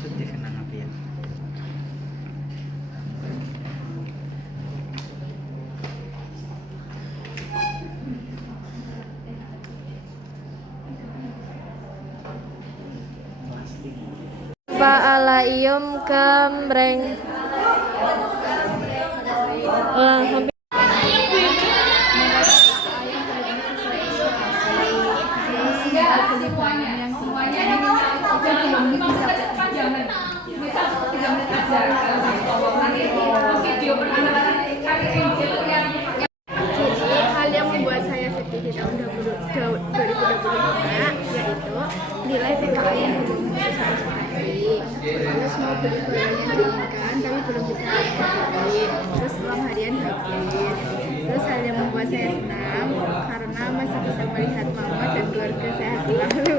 sedih senang apa ya? Fa'alaiyum kamreng. Hampir. Jadi hal yang membuat saya sedih di tahun 2022 yaitu nilai TKA yang belum bisa ekspektasi. Terus mau beli barang yang diinginkan tapi belum bisa ekspektasi. Terus uang harian habis. Terus hal yang membuat saya senang karena masih bisa melihat mama dan keluarga sehat selalu.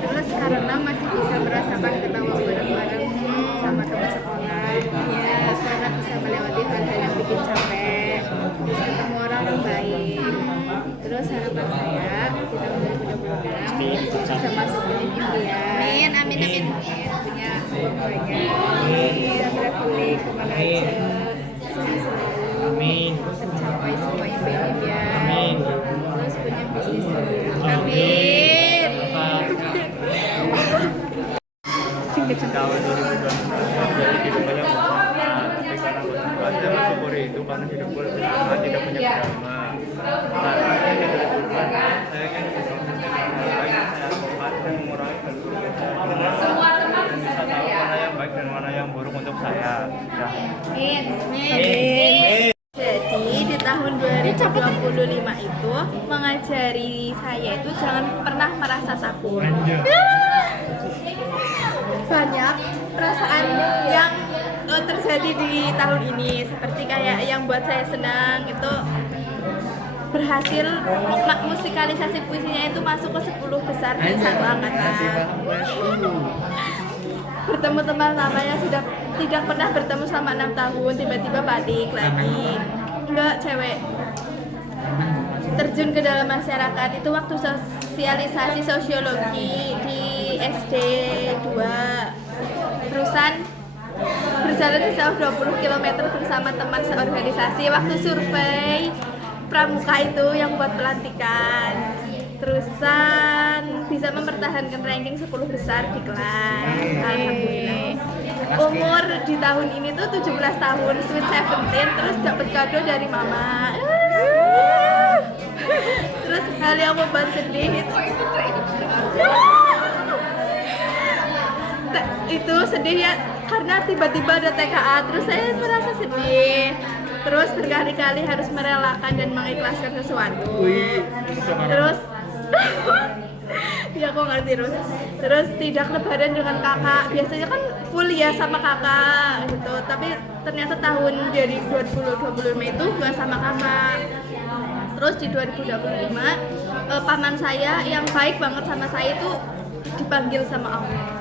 Terus karena masih bisa merasakan ketawa bareng-bareng sama teman sekolah. Ya, karena bisa melewati hal-hal yang bikin capek. Bisa ketemu orang yang baik. Terus harapan saya di tahun 2026 bisa masuk ke India. Amin. Punya uang banyak. Bisa traveling kemana aja. Sukses selalu. Amin. Tercapai semua impiannya. Amin. Terus punya bisnis sendiri. Amin. Singkat-singkat. Tahun 2022 jadi hidup banyak masalah, tapi karena bersyukur saya mensyukuri itu karena hidupku lebih lama tidak punya drama. Karena saya tidak berubah, saya kan bisa saya sehat dan mengurangi keburukan saya. Dan bisa tahu mana yang baik dan mana yang buruk untuk saya. Ya. Amin. Jadi di tahun 2025 itu mengajari saya itu jangan pernah merasa takut. Banyak perasaan yang terjadi di tahun ini, seperti kayak yang buat saya senang itu berhasil musikalisasi puisinya itu masuk ke 10 besar di satu angkatan. Bertemu teman lama yang sudah tidak pernah bertemu selama 6 tahun tiba-tiba balik lagi. Enggak, cewek. Terjun ke dalam masyarakat itu waktu sosialisasi sosiologi di SD 2. Terusan berjalan sejauh 20 km bersama teman seorganisasi waktu survei pramuka itu yang buat pelantikan. Terusan bisa mempertahankan ranking 10 besar di kelas. Alhamdulillah. Umur di tahun ini tuh 17 tahun, sweet 17, terus dapat kado dari mama. Terus hal yang membuat sedih itu sedih ya karena tiba-tiba ada TKA, terus saya merasa sedih. Terus berkali-kali harus merelakan dan mengikhlaskan sesuatu. Terus ya aku ngerti terus tidak lebaran dengan kakak, biasanya kan full ya sama kakak gitu, tapi ternyata tahun dari 2025 itu gak sama kakak. Terus di 2025 paman saya yang baik banget sama saya itu dipanggil sama Allah.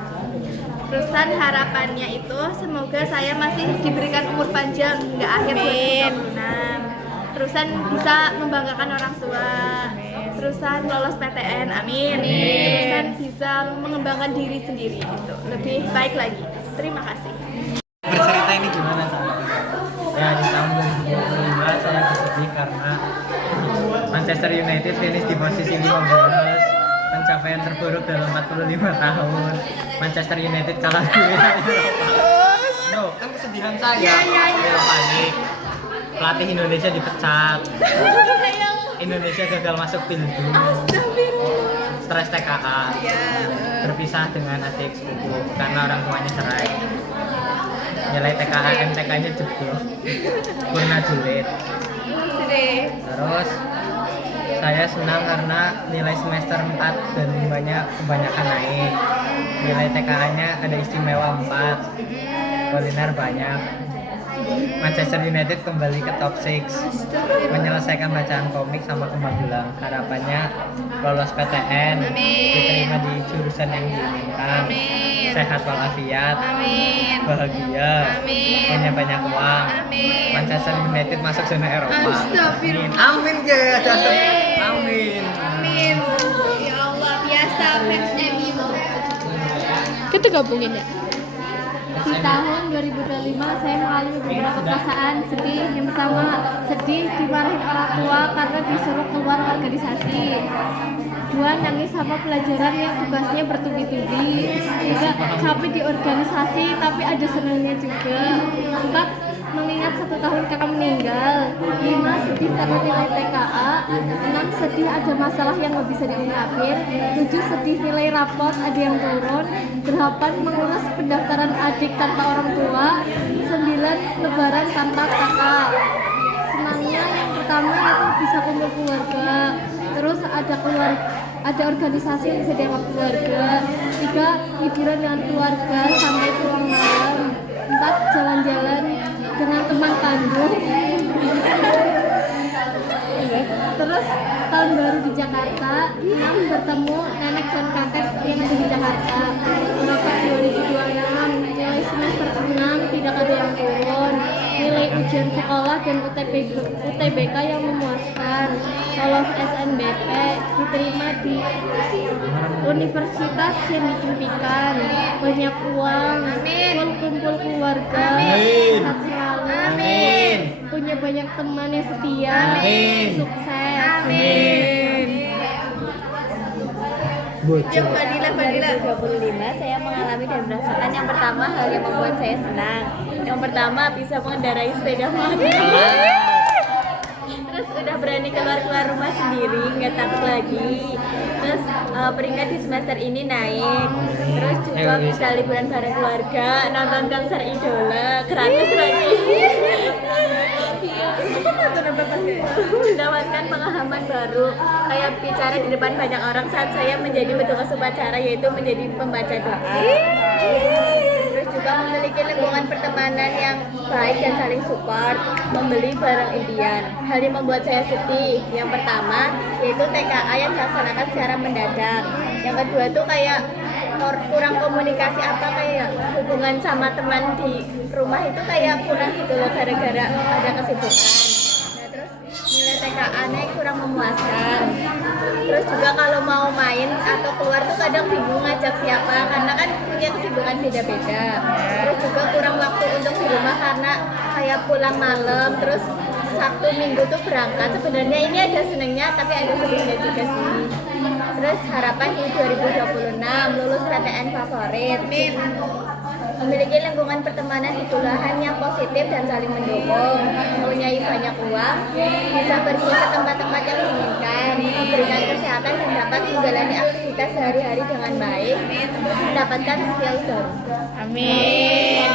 Terusan harapannya itu semoga saya masih diberikan umur panjang hingga akhir 2026. Terusan bisa membanggakan orang tua. Terusan lolos PTN, amin. Terusan bisa mengembangkan diri sendiri gitu, lebih baik lagi. Terima kasih. Bercerita ini gimana sama ya di tahun 2025 saya bersedih karena Manchester United finish di posisi 15, pencapaian terburuk dalam 45 tahun. Manchester United kalah di no, kan kesedihan saya. Ya panik. Pelatih Indonesia dipecat. Indonesia gagal masuk Pildu. Stres TKA. Berpisah dengan adik sepupu karena orang tuanya cerai. Nilai TKA MTK-nya jebol. Purna julid. Terus saya senang karena nilai semester 4 dan 5-nya kebanyakan naik. Nilai TKA-nya ada istimewa 4. Kuliner banyak. Manchester United kembali ke top 6, menyelesaikan bacaan komik sama Kembang Gelang. Harapannya lolos PTN, diterima di jurusan yang diinginkan, sehat walafiat, bahagia, punya banyak uang, Manchester United masuk zona Eropa. Amin ya, amin. Ya Allah, biasa fans MU. Kita gabungin ya. Di tahun 2025 saya mengalami beberapa perasaan sedih. Yang pertama, sedih dimarahin orang tua karena disuruh keluar organisasi. Dua, nangis sama pelajaran yang tugasnya bertubi-tubi. Tiga, capek di organisasi tapi ada senangnya juga. Empat, mengingat 1 tahun kakak meninggal. 5, sedih karena nilai TKA. 6, sedih ada masalah yang nggak bisa diungkapin. 7, sedih nilai rapot ada yang turun. 8, mengurus pendaftaran adik tanpa orang tua. 9, lebaran tanpa kakak. Senangnya yang pertama itu bisa kumpul keluarga. Terus ada organisasi yang bisa dianggap keluarga. 3, hiburan dengan keluarga sampai pulang malam. 4, jalan-jalan dengan teman kandung. Terus tahun baru di Jakarta. 6, bertemu nenek dan kakek yang ada di Jakarta. Berapa 2026 nilai semester 6 tidak ada yang turun. Nilai ujian sekolah dan UTBK yang memuaskan. Lolos SNBP, diterima di universitas yang diimpikan. Banyak uang, full kumpul keluarga, sehat selalu, punya banyak teman yang setia, sukses. Yang Fadila 2025 saya mengalami dan merasakan yang pertama hal yang membuat saya senang. Yang pertama bisa mengendarai sepeda motor. Terus udah berani keluar rumah sendiri, nggak takut lagi. Terus peringkat di semester ini naik. Terus juga bisa liburan bareng keluarga, nonton konser idola, gratis lagi. Mendapatkan pengalaman baru, kayak bicara di depan banyak orang saat saya menjadi petugas upacara, yaitu menjadi pembaca doa. Terus juga memiliki lingkungan pertemanan yang baik dan saling support, membeli barang impian. Hal yang membuat saya sedih, yang pertama yaitu TKA yang dilaksanakan secara mendadak. Yang kedua tuh kayak kurang komunikasi, apa kayak hubungan sama teman di rumah itu kayak kurang gitu loh, gara-gara ada kesibukan. Nah terus nilai TKA naik kurang memuaskan. Terus juga kalau mau main atau keluar tuh kadang bingung ngajak siapa karena kan punya kesibukan beda-beda. Terus juga kurang waktu untuk di rumah karena kayak pulang malam, terus Sabtu Minggu tuh berangkat. Sebenarnya ini ada senengnya tapi ada sedihnya juga sih. Terus harapan di 2026 lulus PTN favorit, memiliki lingkungan pertemanan di kelurahan yang positif dan saling mendukung, mempunyai banyak uang, bisa pergi ke tempat-tempat yang diinginkan, memberikan kesehatan dan dapat menjalani aktivitas sehari-hari dengan baik, mendapatkan skill baru. Amin.